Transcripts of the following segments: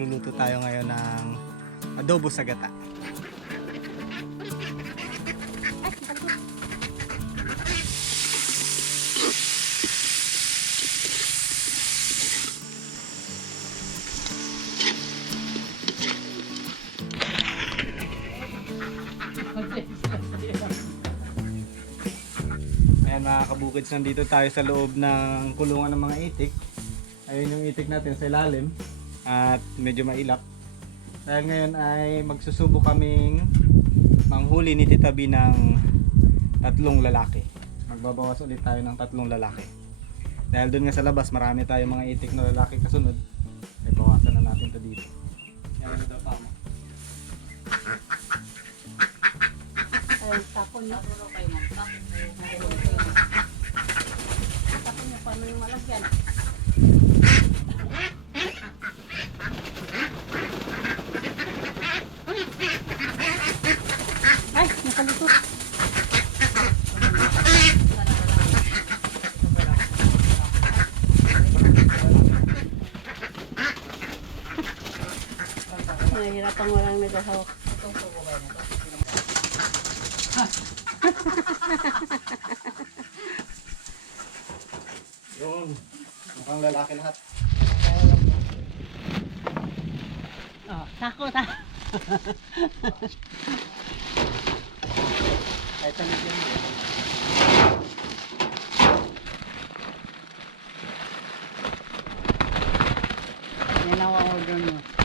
magluluto tayo ngayon ng adobo sa gata. Ayan mga kabukids, nandito tayo sa loob ng kulungan ng mga itik. Ayun yung itik natin sa ilalim at medyo mailap. Dahil ngayon ay magsusubo kaming manghuli ni Tita B ng tatlong lalaki. Magbabawas ulit tayo ng tatlong lalaki. Dahil doon nga sa labas marami tayong mga itik na lalaki kasunod. Ay bawasan na natin to dito. Yan ano daw pa mo. Ayun, tapon niyo. Tapon niyo paano yung malagyan. Nahihirapan walang nagahawak. Yun. Mukhang lalaki lahat. Oh, tako ta. Kahit sa medyo Ninawa ko doon. oh.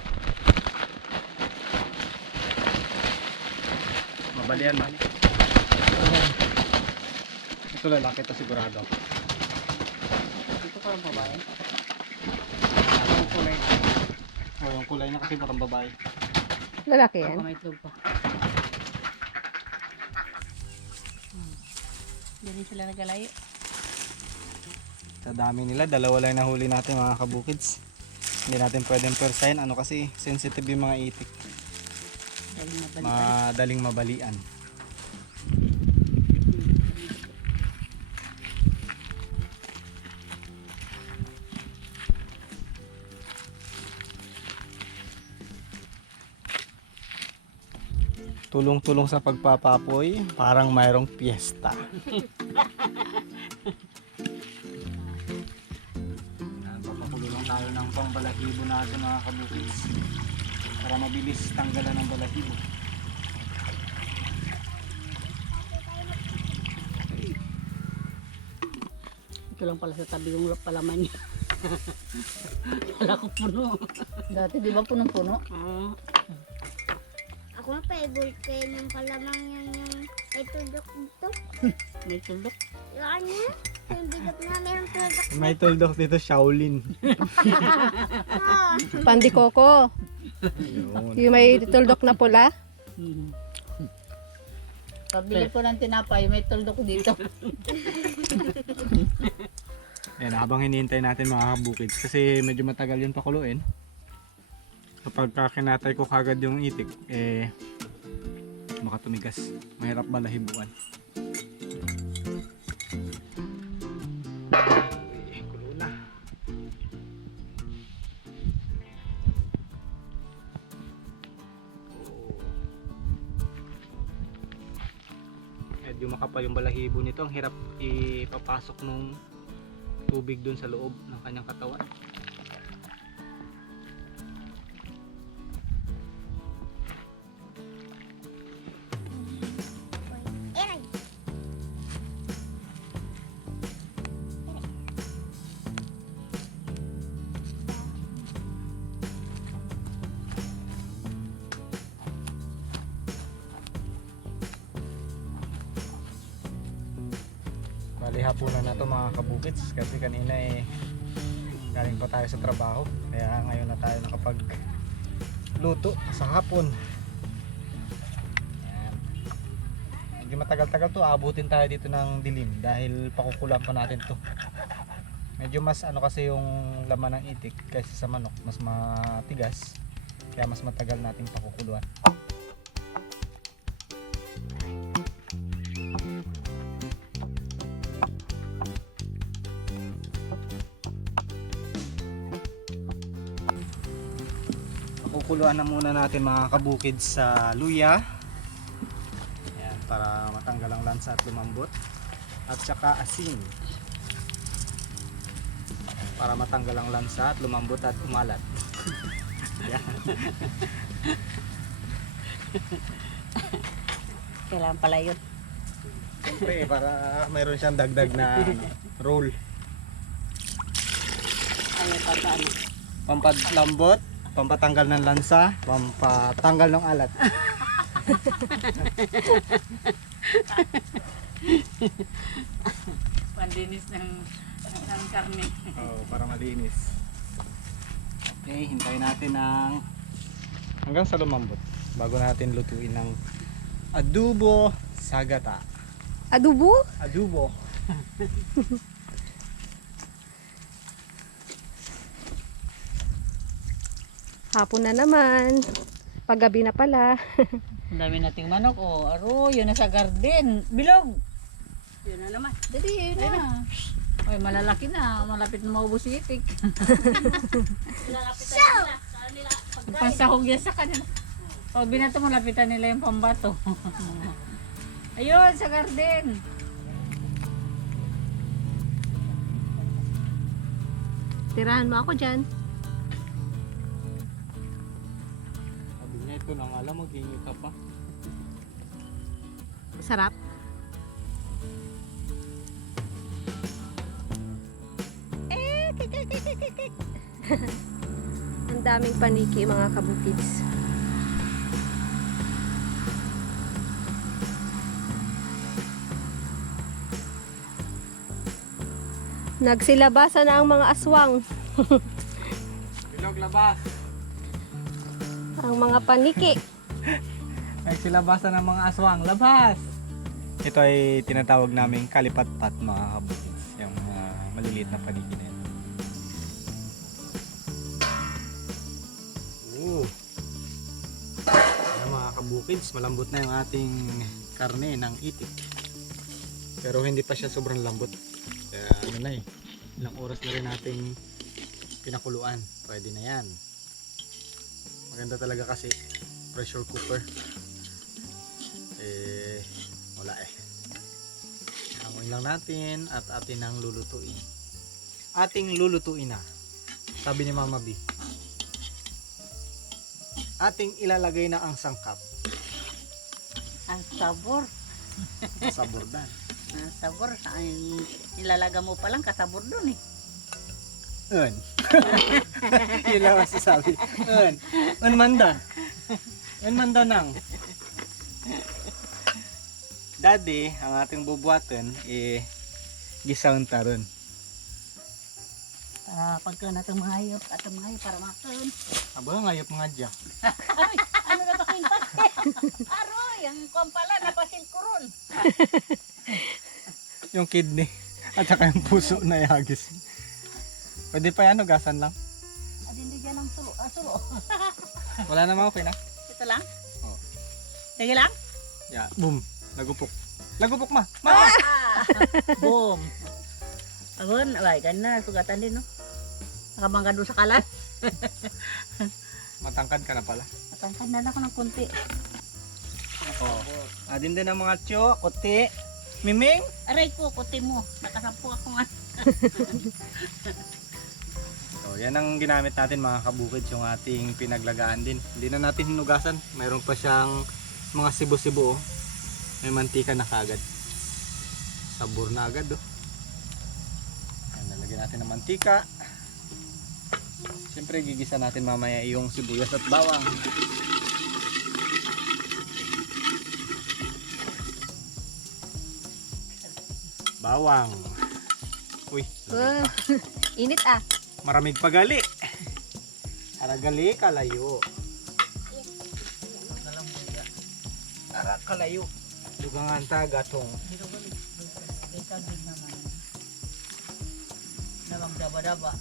Mabalian man. Ito lalaki to sigurado. Ito parang babae. Ano yung kulay? Oh, yung kulay niya kasi parang babae. Lalaki Baka yan. may itlog pa. Hmm. Sila nagalayo. Sa dami nila, dalawa lang nahuli natin mga kabukids. Hindi natin pwedeng persahin. Ano kasi, sensitive yung mga itik. Dahil mabalikan. Madaling mabalian. Tulong-tulong sa pagpapapoy, parang mayroong piyesta. Papakulo lang tayo ng pambalahibo natin mga kabukis para mabilis tanggalan ng balahibo. Ito lang pala sa tabi yung palaman niya. Kala ko puno. Dati di ba punong-puno? Ah, Ako ang favorite ko yun yung palamang yan yung may tuldok dito. may tulok. Yan niya. Yung bigot na mayroong tuldok. May tuldok dito, Shaolin. Pandi Coco. Yun. Yung may tuldok na pula. Pabili ko ng tinapay, may tuldok dito. Ayan, habang hinihintay natin mga kabukids kasi medyo matagal yun pakuluin. Kapag kakinatay ko kagad yung itik, eh baka tumigas. Mahirap balahibuan. Nito. Ang hirap ipapasok nung tubig dun sa loob ng kanyang katawan. Hapunan na to mga kabukits. Kasi kanina eh galing pa tayo sa trabaho. Kaya ngayon na tayo nakapag luto sa hapon. Medyo matagal-tagal to. Abutin tayo dito ng dilim dahil pakukulan pa natin to. Medyo mas ano kasi yung laman ng itik kaysa sa manok. Mas matigas. Kaya mas matagal nating pakukuluan Pakukuluan na muna natin mga kabukid sa luya. Ayan, para matanggal ang lansa at lumambot. At saka asin. Para matanggal ang lansa at lumambot at umalat. Kailangan pala yun. Siyempre, para mayroon siyang dagdag na ano, roll. Ayaw pa pa ano. Pampadlambot, pampatanggal ng lansa, pampatanggal ng alat. Pandinis ng, ng karne. Oo, para malinis. Okay, hintayin natin ng hanggang sa lumambot bago natin lutuin ng adobo sa gata. Adobo? Hapon na naman. Paggabi na pala. Ang dami nating manok. Oh, aro, yun na sa garden. Bilog. Yun na naman. Dali, yun na. Ay, malalaki na. Malapit na maubos si itik. Ang Pansahog yan sa kanila. Pag binato mo, lapitan nila yung pambato. Ayun, sa garden. Tirahan mo ako dyan. Ito nang alam, maghingi ka pa. Sarap. Eh, Ang daming paniki mga kabukids. Nagsilabasan na ang mga aswang. Bilog labas. Ang mga paniki. Nagsilabasan ng mga aswang. Labas! Ito ay tinatawag naming kalipatpat mga kabukits. Yung mga maliliit na paniki na yan. Oo. Ayan, mga kabukids, malambot na yung ating karne ng itik. Pero hindi pa siya sobrang lambot. Kaya ano na eh, ilang oras na rin nating pinakuluan. Pwede na yan. Maganda talaga kasi pressure cooker. Eh, wala eh. Hangoin lang natin at atin ang lulutuin. Ating lulutuin na. Sabi ni Mama B. Ating ilalagay na ang sangkap Ang sabor. sa bordan. Ang sabor. Ay, nilalaga mo pa lang kasabor dun eh. Un. Yun lang ang sasabi. Un. Un manda. Un manda nang. Daddy, ang ating bubuhaton, eh, gisound taron. Para pagka natang mga hayop at ang mga hayop para makan. Aba, ngayop mga dya. Ay, ano na ba kayong pastel? Aroy, ang kwan pala, ko ron. Yung kidney. At saka yung puso na ihagis. Pwede pa yan, gasan lang. At hindi dyan ang sulo. Ah, sulo. Wala naman, okay na. Ito lang? Oo. Sige lang? Yeah, boom. Lagupok. Lagupok ma. Ma! Boom. Agon, ay, ganun na, sugatan din, no? Nakabangga doon sa kalan. Matangkad ka na pala. Matangkad na ako ng kunti. Oo. Adin din ang mga tso, kuti, miming. Aray ko, kuti mo. Nakasampu ako nga. So, yan ang ginamit natin mga kabukid, yung ating pinaglagaan din. Hindi na natin hinugasan. Mayroon pa siyang mga sibo-sibo. Oh. May mantika na kagad. Sabor na agad. Oh. Yan, lalagyan natin ng mantika. Siyempre, gigisa natin mamaya yung sibuyas at bawang. Bawang. Uy, Uh, init ah. Maramig pagali. Aragali kalayo. Ara kalayo. Dugangan ta gatong. Namang daba-daba.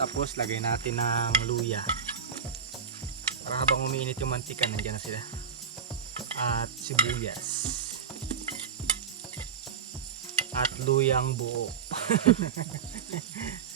Tapos lagay natin ng luya. Para habang umiinit yung mantika, nandiyan na sila. At sibuyas. At luyang buo.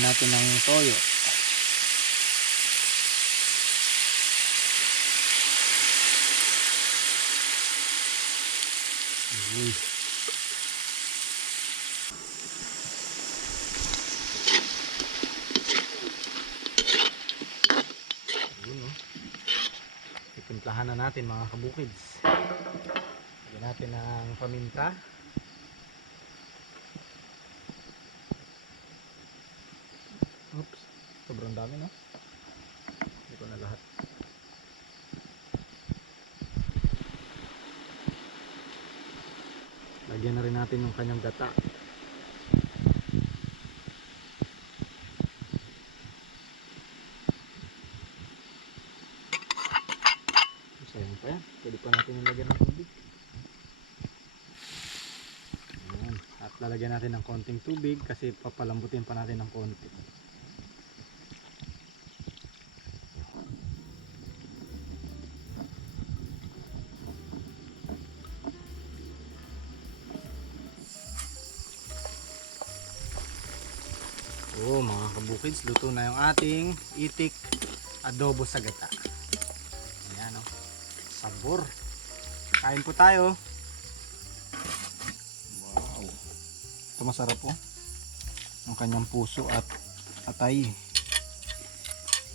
Lagyan natin ng toyo. Uy. Ayun, oh. Na natin mga kabukids. Lagyan natin ng paminta. Sobrang dami, no? Hindi ko na lahat. Lagyan na rin natin yung kanyang gata. Sayang pa yan. Pwede pa natin yung lagyan ng tubig. Ayan. At lalagyan natin ng konting tubig kasi papalambutin pa natin ng konti. Kabukids, luto na yung ating itik adobo sa gata. Ayan o. Sabor. Kain po tayo. Wow. Ito masarap po. Ang kanyang puso at atay.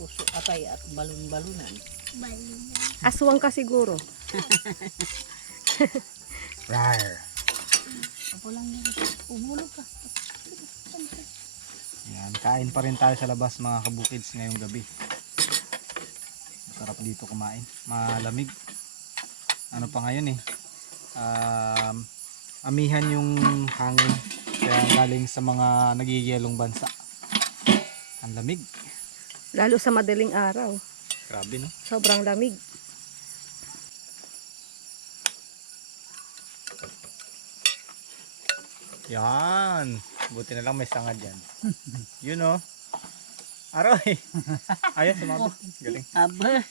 Puso atay at balon-balunan. Balon. Aswang ka siguro. Rar. Ako lang yun. Umulog ka. Yan, kain pa rin tayo sa labas mga kabukids ngayong gabi. Masarap dito kumain. Malamig. Ano pa ngayon eh. Um, amihan yung hangin. Kaya galing sa mga nagigiyelong bansa. Ang lamig. Lalo sa madaling araw. Grabe no. Sobrang lamig. Yan. Buti na lang may sanga dyan. Yun oh. Aroy. Ayun, sumabot. Galing. Aba.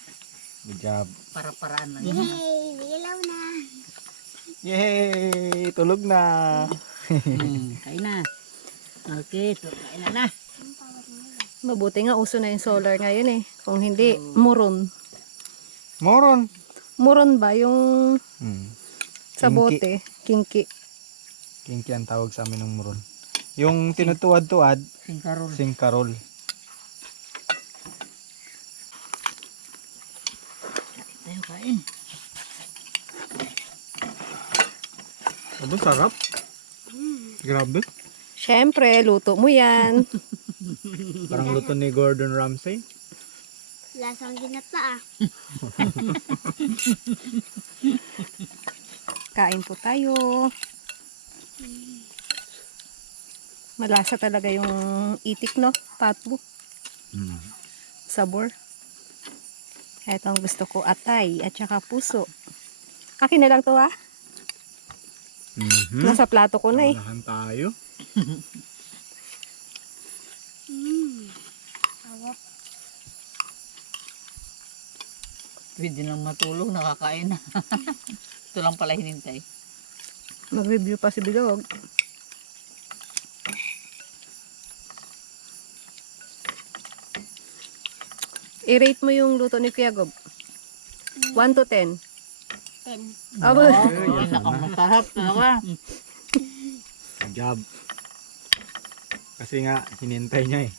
Good job. Para-paraan lang. Yay! Ilaw na. Yay! Tulog na. hmm, kain na. Okay, so kain na na. Mabuti nga uso na yung solar ngayon eh. Kung hindi, muron. Moron. Muron ba yung Hmm. sa bote? Kinki. Kinki ang tawag sa amin ng moron. Yung tinutuwad-tuwad, Singkarol. singkarol. Tayo kain. Aba, sarap. Grabe. Siyempre, luto mo yan. Parang luto ni Gordon Ramsay. Lasang ginata ah. Kain po tayo. Malasa talaga yung itik, no? Patbo. Hmm. Sabor. Ito ang gusto ko, atay at saka puso. Akin na lang to ha. Mhm. Nasa plato ko na eh. Unahan tayo. Mmm. Awap. Pwede lang matulog, nakakain na. Ito lang pala hinintay. Mag-review pa si Bilog. I-rate mo yung luto ni Kuya Gob. 1 to 10. Ten. Aba. Ay, nakamasarap talaga. Good job. Kasi nga, hinintay niya eh.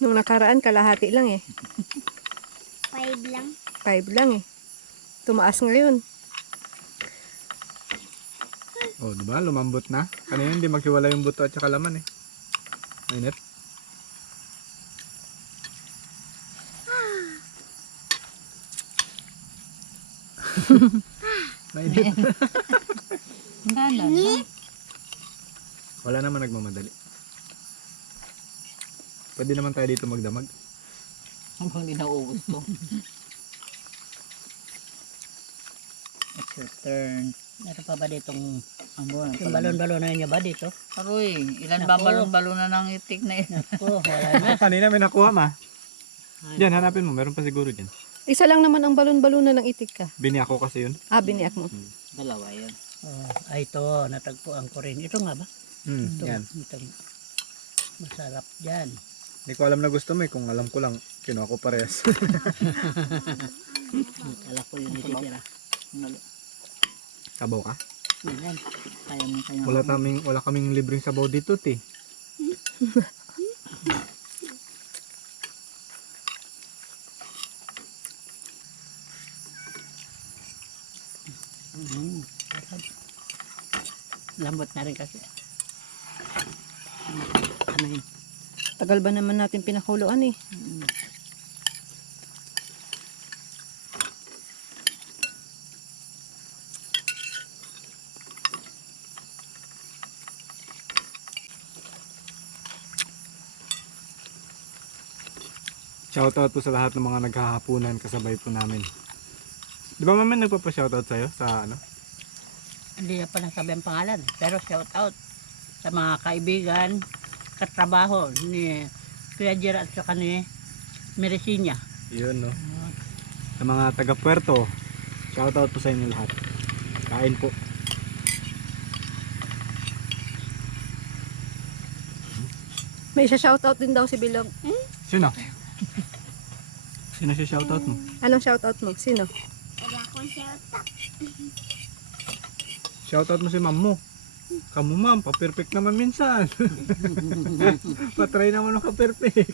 Nung nakaraan, kalahati lang eh. Five lang. 5 lang eh. Tumaas ngayon. Oh, di ba? Lumambot na. Kanina hindi maghiwala yung buto at saka laman eh. Mainit. Mainit. Gana, no? Wala naman nagmamadali. Pwede naman tayo dito magdamag. Habang di nauubos to. It's your turn. Meron pa ba ditong Ambon. yung balon-balon na niya ba dito? Aroy, ilan ba balon-balon na ng itik na yun? Oh, wala na. Kanina may nakuha ma. Diyan, hanapin mo. Meron pa siguro dyan. Isa lang naman ang balon-balon na ng itik ka. Bini ako kasi yun. Ah, biniyak mo. Dalawa yun. Oh, ay ito, natagpuan ko rin. Ito nga ba? Hmm, Ito, yan. ito. Masarap dyan. Hindi ko alam na gusto mo eh. Kung alam ko lang, kinuha ko parehas. Kala ko yung ititira. Sabaw ka? Yan. Kaya mo kaya. Wala kaming, wala kaming libreng sabaw dito, ti. Lambot na rin kasi. Ano yun? Tagal ba naman natin pinakuluan eh. Shoutout po sa lahat ng mga naghahapunan kasabay po namin. Di ba mami nagpapa-shoutout sa'yo sa ano? Hindi na pa nasabi ang pangalan. Pero shout out sa mga kaibigan, katrabaho ni Kuya Jera at saka ni Meresina. Yun no. Sa mga taga Puerto, shoutout po sa inyo lahat. Kain po. May isa shoutout din daw si Bilog. Sino? Sino siya shoutout mo? Anong shoutout mo? Sino? Wala akong shoutout. Shoutout mo si ma'am mo. Kamu ma'am, pa-perfect naman minsan. Patry naman ng ka-perfect.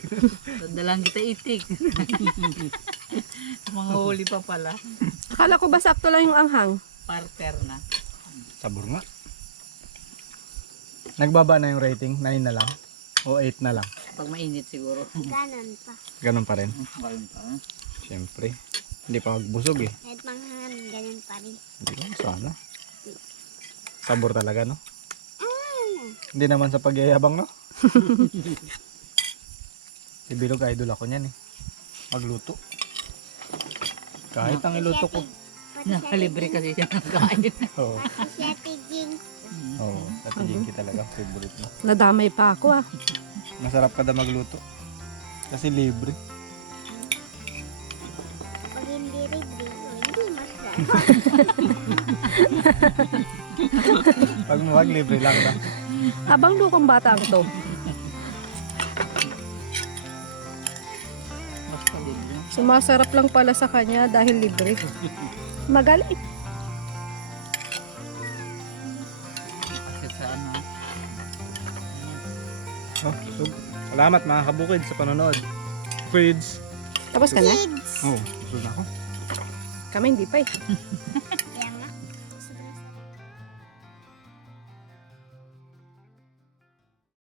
Dalang kita itik. Mga huli pa pala. Akala ko ba sakto lang yung anghang? Parter na. Sabor nga. Nagbaba na yung rating, 9 na lang. O 8 na lang. Pag mainit siguro. Ganon pa. Ganun pa rin. Ganun pa. Siyempre. Hindi pa magbusog eh. Kahit manghangan, ganun pa rin. Hindi ko, sana. Sabor talaga, no? Ah, Hindi naman sa pagyayabang, no? si Bilog, idol ako niyan eh. Magluto. Kahit ang iluto ko. Nakalibre kasi siya ng kain. Oo. Pati siya tiging. Oo. Dati Jinky talaga. Favorite mo. Nadamay pa ako ah. Masarap kada magluto. Kasi libre. Pag mawag, libre lang na. Habang lukang bata ang to. Sumasarap lang pala sa kanya dahil libre. Magaling. Ano. Oh, so, salamat mga kabukid sa panonood. Kids. Tapos ka na? Kids! Oh, susod na ako. Kami hindi pa eh.